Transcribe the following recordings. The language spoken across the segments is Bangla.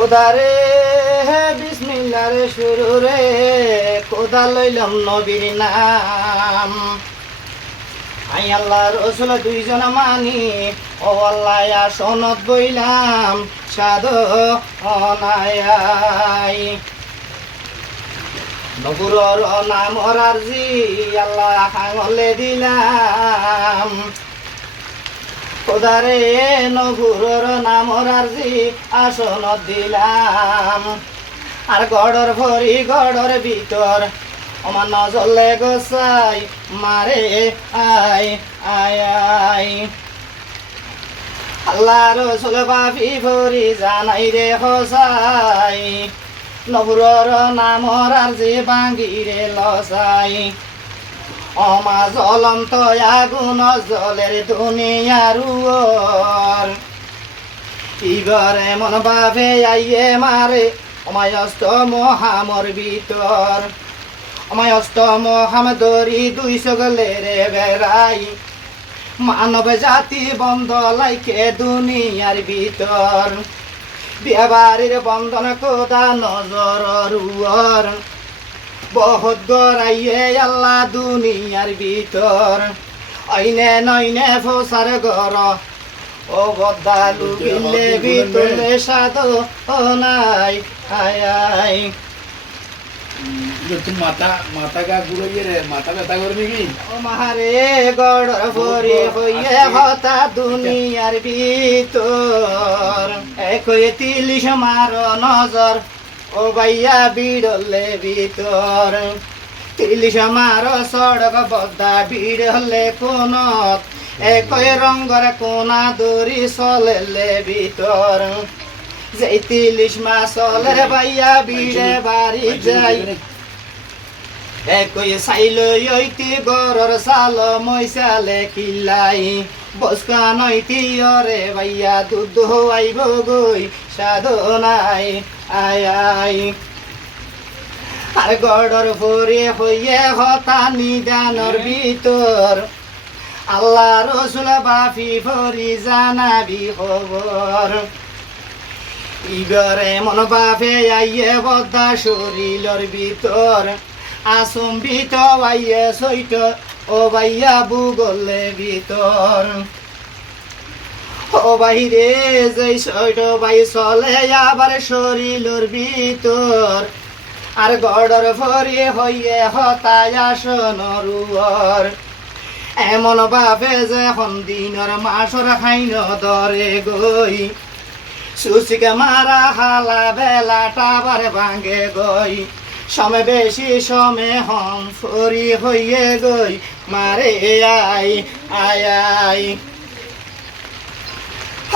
খোদারে বিসমিল্লারে শুরু রে খোদা লইলাম নবীর নাম। আই আল্লাহ রসুল দুইজন মানি, ও আল্লাহ সনদ বইলাম সাধ অনায়াই। নগুরর নাম অরারজি আল্লাহ হাঙলে দিলাম। খোদারে নগুরর নাম অরারজি আসন দিলাম। আর গড়র ভরি গড়র ভিতর আমার নজলে গোসাই, মারে আই আই আই। আল্লাহ রসুল বাফি ভরি জানাই রে হসাই নবুরর নামর আর যে বাঙ্গিরে লসাই। অমা জ্বলন্ত আগুন জলের দুনিয়ার উয়র। ইগরে মন ভাবে আইয়ে মারে অমায় অস্ত মহামর ভিতর। অমায় অস্ত মহাম দরি দুই সগলে রে বেড়াই। মানব জাতি বন্ধ লাইকে দুনিয়ার ভিতর। বিয়াবাড়ির বন্ধন কোদা নজর রুয়র। বহুত গড়াইয়ে আল্লাহ দুনিয়ার ভিতর। অইনে নইনে ফসার গর ও বদালু বিলে ভিতরে সাধু ও নাই আয় আয় তুই মাথা মাথা গা গুলো রে মাথা ব্যথা করবি কি ও মারে গড় ভরে হইয়ে হতা দুনিয়ার ভিতর। একই তিলিশ মার নজর ও বাইয়া বিড়লে ভিতর। তিলিশ মার সড়ক বদা বিড়লে কোন একই রঙর কোনা দড়ি চলেলে ভিতর। যে তিলিশ মা চলে বাইয়া বিড়ে বাড়ি যাই। একই চাইল ঐতি গরর সাল মইসালে কিলাই বসকা নৈতি অরে ভাইয়া দুধ আইব গই সাধনাই আয় আয়। আর গড়র ভরে হইয়ে হতা নিদানর ভিতর। আল্লাহ রসুল বাফি ভরি জানাবি খবর। ইগরে মন বাপে আইয়ে বদ্দা শরীরর ভিতর। আসম্বিত আইয়ে সৈত ও বাইয়া বুগলে ভিতর। ও বাইরে যেই সৈট বাই চলে, আবার শরীরর ভিতর। আর গড়র ভরে হইয়ে হতায় আসনরুয়র এমন বাপে যে এখন দিনর মাসর খাইন দরে গই সুসিকে মারা হালা বেলা টাবার ভাঙে গই। সমে বেশি সমে হম ফরি হইয়ে গই মারে আই আই আই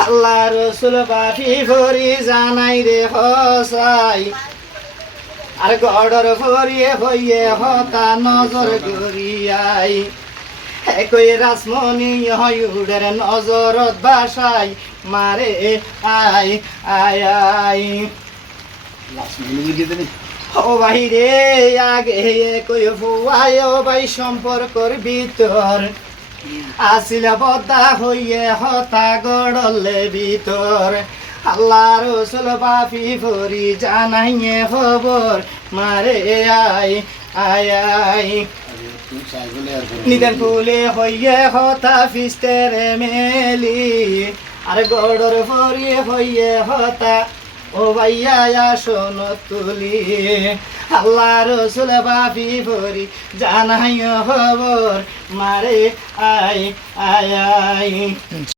আল্লাহ রসুল বাফি ফরি জানাই রে হসাই। আর গড়র ফরিয়ে হইয়ে হতা নজর গরিয়াই একই রাসমণি হয়ুডের নজরত বাসাই। মারে আই আই আই লাস্ট মিনিট গিয়ে নি ও ভাই রে আগে কই ফুয়াই ও ভাই সম্পর্কর ভিতর। আসিল বদা হইয়ে হতা গড়লে ভিতর। আল্লাহ রসুল বাপি ফরি জানাইয়ে খবর। মারে আই আই আই নিদেন ফুলে হইয়ে হতা ফিস্তেরে মেলি। আর গড়র ফরিয়ে হইয়ে হতা ও ভাইয়া আসন তুলি। আল্লাহ রসুল বাপি ভরি জানাই খবর। মারে আয় আয় আই